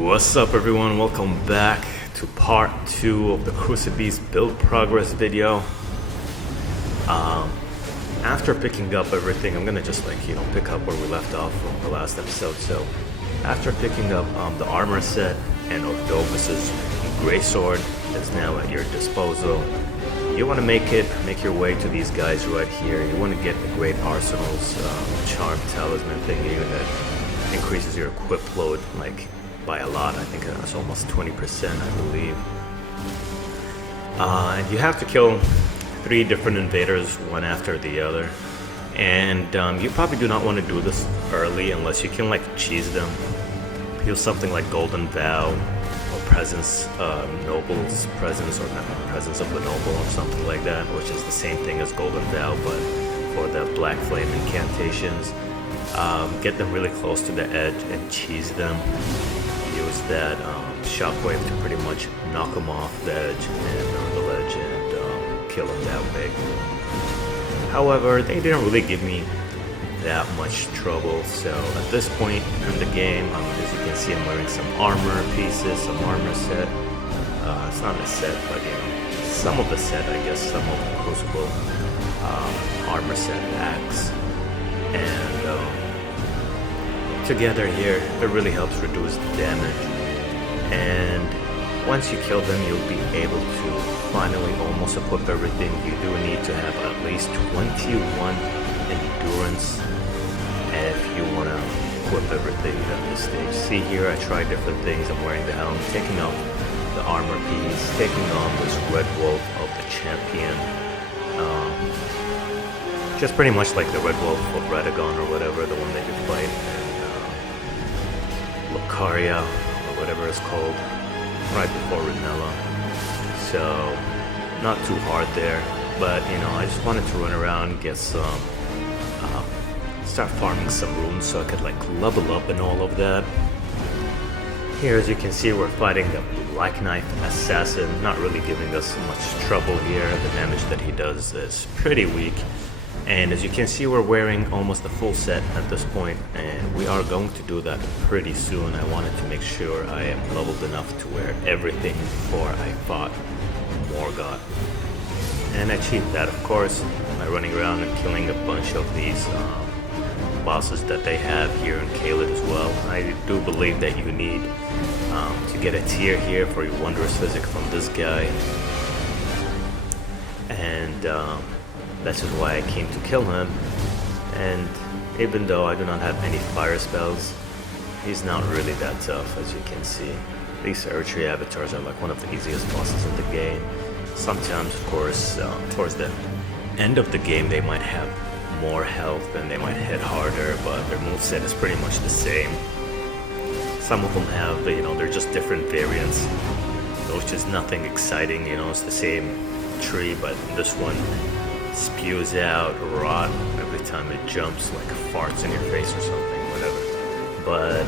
What's up everyone, welcome back to part 2 of the Crucibeast build progress video. After picking up everything, I'm gonna just pick up where we left off from the last episode. So after picking up the armor set and Ordovus's gray sword that's now at your disposal, you want to make your way to these guys right here. You want to get the great arsenals, charm talisman thingy that increases your equip load by a lot. I think it's almost 20%, I believe. And you have to kill 3 different invaders, one after the other. And you probably do not want to do this early unless you can cheese them. Use something like Golden Vow or Presence, Noble's Presence, or Presence of the Noble or something like that, which is the same thing as Golden Vow, but for the Black Flame incantations. Get them really close to the edge and cheese them. Use that shockwave to pretty much knock them off the edge and on the ledge and kill them that way. However, they didn't really give me that much trouble, so at this point in the game, as you can see, I'm wearing some armor pieces, some armor set. It's not a set, but some of the set, I guess, some of the Crucible armor set packs. And together here, it really helps reduce damage. And once you kill them, you'll be able to finally almost equip everything. You do need to have at least 21 endurance if you want to equip everything at this stage. See here, I tried different things. I'm wearing the helm, taking off the armor piece, taking on this red wolf of the champion. Just pretty much like the red wolf of Radagon or whatever, the one that you fight in Lucaria or whatever it's called, right before Renella. So not too hard there, but I just wanted to run around, get some start farming some runes so I could level up and all of that. Here, as you can see, we're fighting the Black Knight Assassin, not really giving us much trouble here. The damage that he does is pretty weak. And as you can see, we're wearing almost a full set at this point, and we are going to do that pretty soon. I wanted to make sure I am leveled enough to wear everything before I fought Morgoth. And I achieved that, of course, by running around and killing a bunch of these bosses that they have here in Caelid as well. I do believe that you need to get a tier here for your Wondrous Physic from this guy. And that's just why I came to kill him. And even though I do not have any fire spells, he's not really that tough, as you can see. These Erdtree avatars are one of the easiest bosses in the game. Sometimes, of course, towards the end of the game, they might have more health and they might hit harder, but their moveset is pretty much the same. Some of them have, they're just different variants, which is nothing exciting. It's the same tree, but this one spews out rot every time it jumps, like farts in your face or something, whatever. But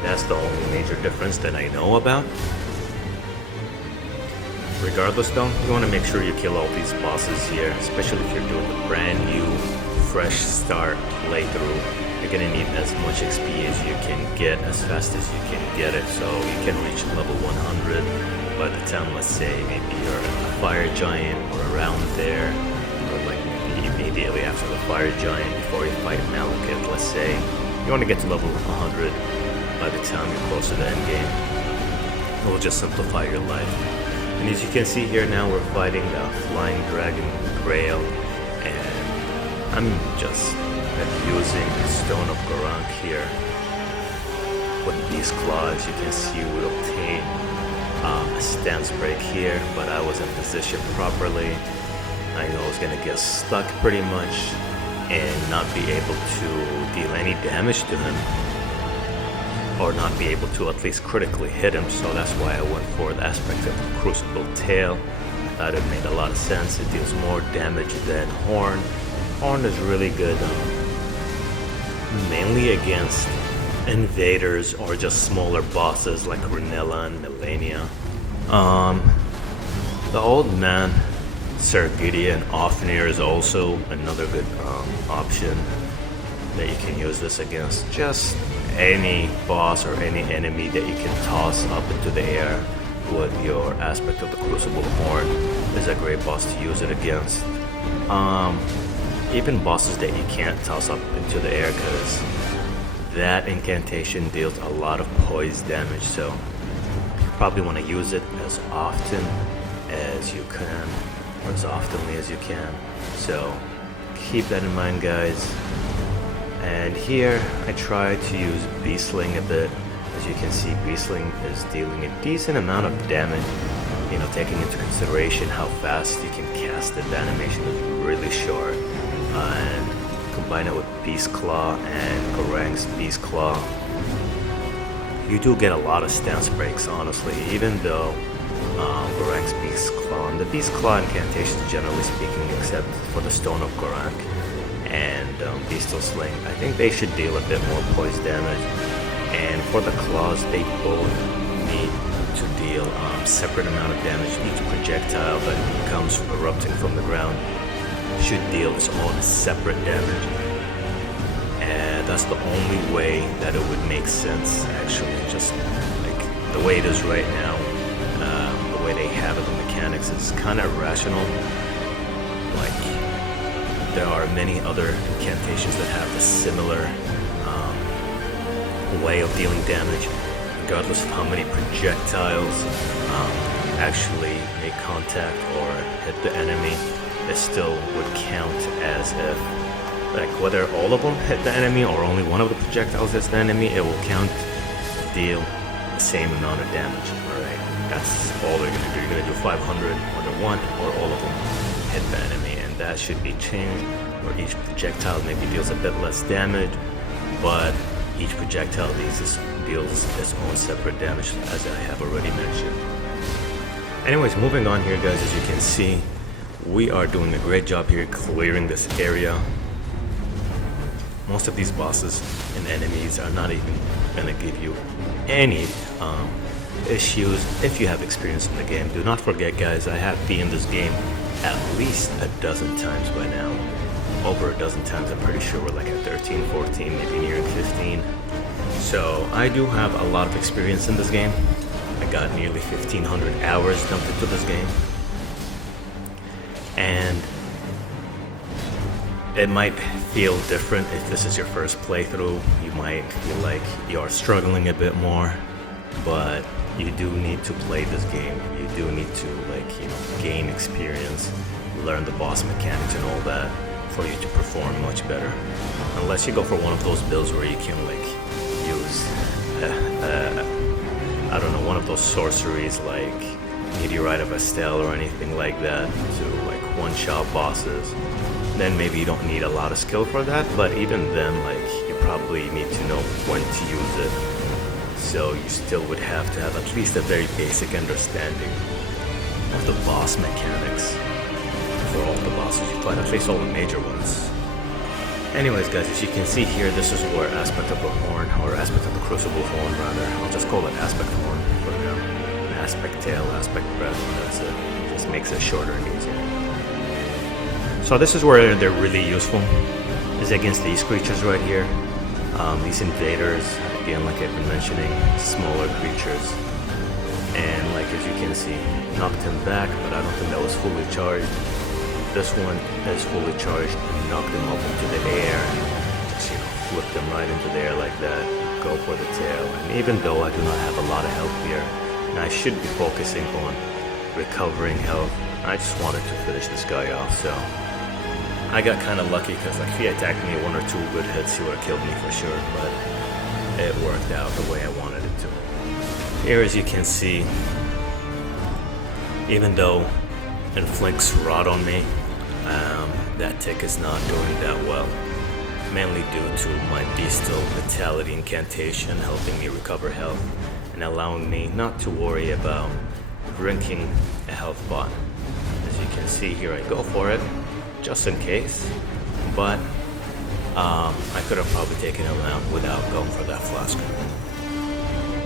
that's the only major difference that I know about. Regardless though, you want to make sure you kill all these bosses here, especially if you're doing a brand new, fresh start playthrough. You're going to need as much XP as you can get, as fast as you can get it, so you can reach level 100 by the time, let's say, maybe you're a fire giant or around there, or immediately after the fire giant before you fight Malekith, let's say. You want to get to level 100 by the time you're close to the end game. It will just simplify your life. And as you can see here now, we're fighting the Flying Dragon Grail, and I'm just abusing the Stone of Garank here. With these claws, you can see we obtain a stance break here, but I wasn't positioned properly. I know I was going to get stuck pretty much and not be able to deal any damage to him, or not be able to at least critically hit him, so that's why I went for the aspect of Crucible Tail. I thought it made a lot of sense. It deals more damage than Horn. Horn is really good, mainly against invaders or just smaller bosses like Renella and Melania. The Old Man, Sir Gideon Ofnir is also another good option. that you can use this against. Just any boss or any enemy that you can toss up into the air with your aspect of the Crucible Horn is a great boss to use it against. Even bosses that you can't toss up into the air, because that incantation deals a lot of poise damage, so you probably want to use it as often as you can, or as oftenly as you can. So keep that in mind, guys. And here I try to use Beastling a bit. As you can see, Beastling is dealing a decent amount of damage. You know, taking into consideration how fast you can cast it, the animation is really short. And combine it with Beast Claw and Garang's Beast Claw, you do get a lot of stance breaks, honestly, even though Garang's Beast Claw and the Beast Claw incantations, generally speaking, except for the Stone of Garang and Beastal Sling, I think they should deal a bit more poise damage. And for the claws, they both need to deal separate amount of damage. Each projectile that comes erupting from the ground should deal its own separate damage. And that's the only way that it would make sense, actually. Just like the way it is right now, the way they have it, the mechanics is kind of irrational. Like, there are many other incantations that have a similar way of dealing damage, regardless of how many projectiles actually make contact or hit the enemy. It still would count as if, like, whether all of them hit the enemy or only one of the projectiles hits the enemy, it will count to deal the same amount of damage. Alright, that's all they're gonna do. You're gonna do 500 whether one or all of them hit the enemy, and that should be changed, where each projectile maybe deals a bit less damage, but each projectile deals its own separate damage, as I have already mentioned. Anyways, moving on here, guys, as you can see, we are doing a great job here clearing this area. Most of these bosses and enemies are not even going to give you any issues if you have experience in the game. Do not forget, guys, I have beaten this game at least a dozen times by now. Over a dozen times, I'm pretty sure we're like at 13, 14, maybe nearing 15. So I do have a lot of experience in this game. I got nearly 1,500 hours dumped into this game. And it might feel different if this is your first playthrough. You might feel like you're struggling a bit more, but you do need to play this game. You do need to, like, you know, gain experience, learn the boss mechanics and all that for you to perform much better. Unless you go for one of those builds where you can, like, use I don't know, one of those sorceries like Meteorite of Estelle or anything like that to, like, one-shot bosses, then maybe you don't need a lot of skill for that. But even then, like, you probably need to know when to use it. So you still would have to have at least a very basic understanding of the boss mechanics for all the bosses you fight, at least all the major ones. Anyways, guys, as you can see here, this is where aspect of the horn, or aspect of the Crucible Horn rather, I'll just call it aspect horn for now. Aspect tail, aspect breath, that's it. It just makes it shorter and easier. So this is where they're really useful, is against these creatures right here. These invaders, again, like I've been mentioning, smaller creatures. And like, as you can see, knocked him back, but I don't think that was fully charged. This one is fully charged, knocked him up into the air, just, you know, flipped him right into the air like that, go for the tail. And even though I do not have a lot of health here, and I should be focusing on recovering health, I just wanted to finish this guy off, so I got kind of lucky, because like, if he attacked me 1 or 2 good hits, he would have killed me for sure, but it worked out the way I wanted it to. Here, as you can see, even though inflicts rot on me, that tick is not doing that well, mainly due to my Beastal Vitality incantation helping me recover health and allowing me not to worry about drinking a health pot. As you can see here, I go for it just in case, but I could have probably taken him out without going for that flask.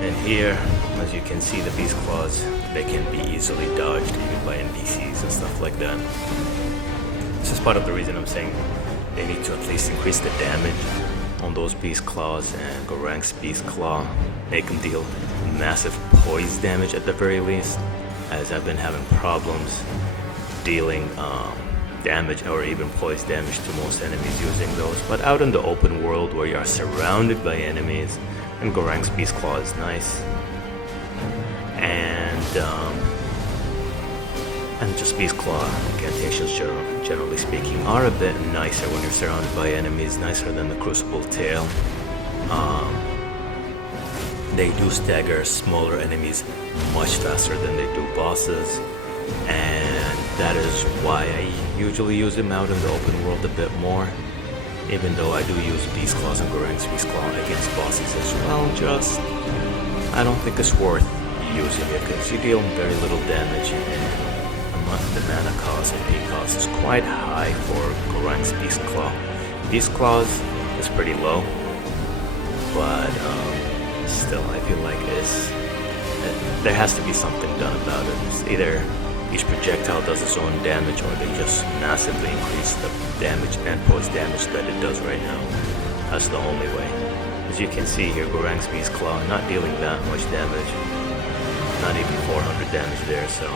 And here, as you can see, the Beast Claws, they can be easily dodged even by NPCs and stuff like that. This is part of the reason I'm saying they need to at least increase the damage on those beast claws, and Gorank's beast claw make him deal massive poise damage at the very least, as I've been having problems dealing damage or even poise damage to most enemies using those. But out in the open world where you are surrounded by enemies, and Gorank's beast claw is nice, and just beast claw incantations generally speaking are a bit nicer when you're surrounded by enemies, nicer than the Crucible tail. They do stagger smaller enemies much faster than they do bosses, and that is why I usually use them out in the open world a bit more, even though I do use beast claws and Gorank's beast claw against bosses as well. Just I don't think it's worth using it because you deal very little damage, and the mana cost and P cost is quite high for Gorank's beast claw. Beast claws is pretty low, but still I feel like there has to be something done about it. It's either each projectile does its own damage, or they just massively increase the damage and poise damage that it does right now. That's the only way. As you can see here, Gorank's beast claw not dealing that much damage, not even 400 damage there, so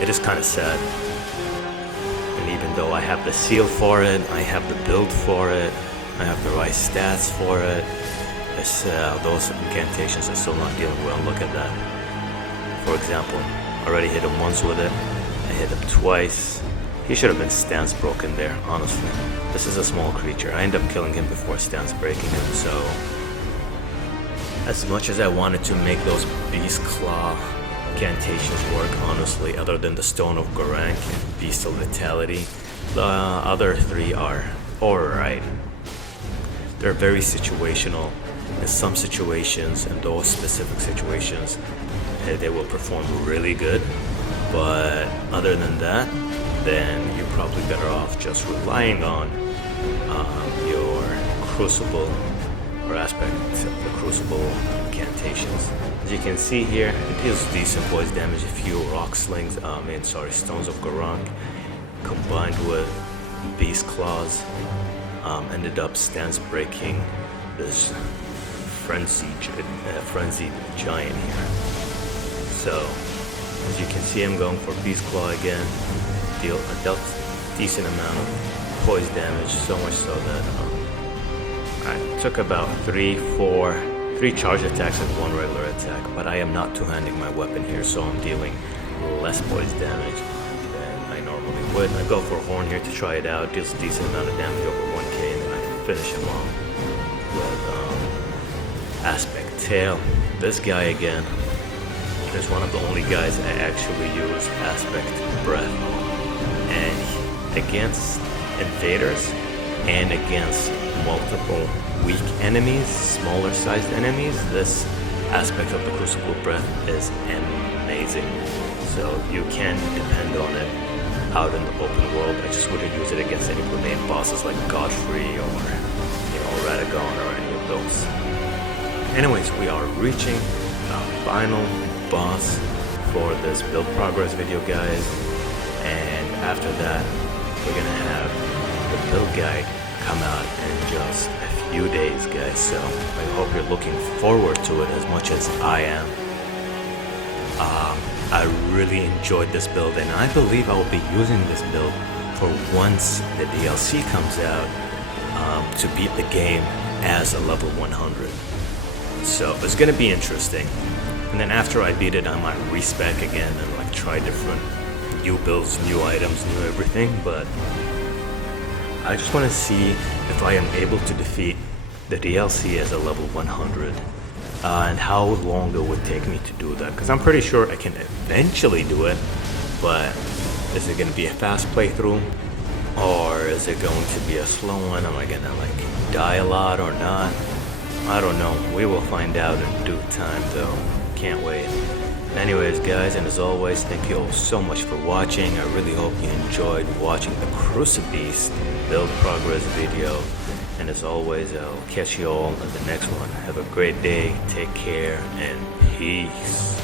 it is kind of sad. And even though I have the seal for it, I have the build for it, I have the right stats for it, those incantations are still not dealing well. Look at that. For example, I already hit him once with it, I hit him twice. He should have been stance broken there, honestly. This is a small creature. I end up killing him before stance breaking him, so as much as I wanted to make those beast claw incantations work, honestly, other than the Stone of Gorank and Beast of Vitality, the other three are alright. They're very situational. In some situations, in those specific situations, they will perform really good, but other than that, then you're probably better off just relying on your Crucible or aspects of the Crucible incantations. As you can see here, it deals decent poise damage. A few rock slings, Stones of Gorank combined with beast claws ended up stance breaking this frenzied giant here. So as you can see, I'm going for beast claw again. Dealt decent amount of poise damage, so much so that I took about three charge attacks and one regular attack, but I am not two-handing my weapon here, so I'm dealing less poise damage than I normally would. I go for a horn here to try it out, deals a decent amount of damage, over 1k, and then I finish him off with aspect tail. This guy again is one of the only guys I actually use aspect breath on, and against invaders and against multiple weak enemies, smaller sized enemies, this aspect of the Crucible breath is amazing. So you can depend on it out in the open world. I just wouldn't use it against any of the main bosses like Godfrey or Radagon or any of those. Anyways, we are reaching the final boss for this build progress video, guys, and after that we're gonna have the build guide come out in just a few days, guys, so I hope you're looking forward to it as much as I am. I really enjoyed this build, and I believe I will be using this build for once the DLC comes out to beat the game as a level 100. So it's gonna be interesting. And then after I beat it, I might respec again and like try different new builds, new items, new everything. But I just want to see if I am able to defeat the DLC as a level 100 and how long it would take me to do that. Because I'm pretty sure I can eventually do it, but is it going to be a fast playthrough or is it going to be a slow one? Am I going to like die a lot or not? I don't know. We will find out in due time though. Can't wait. Anyways, guys, and as always, thank you all so much for watching. I really hope you enjoyed watching the Crucibeast build progress video. And as always, I'll catch you all in the next one. Have a great day, take care, and peace.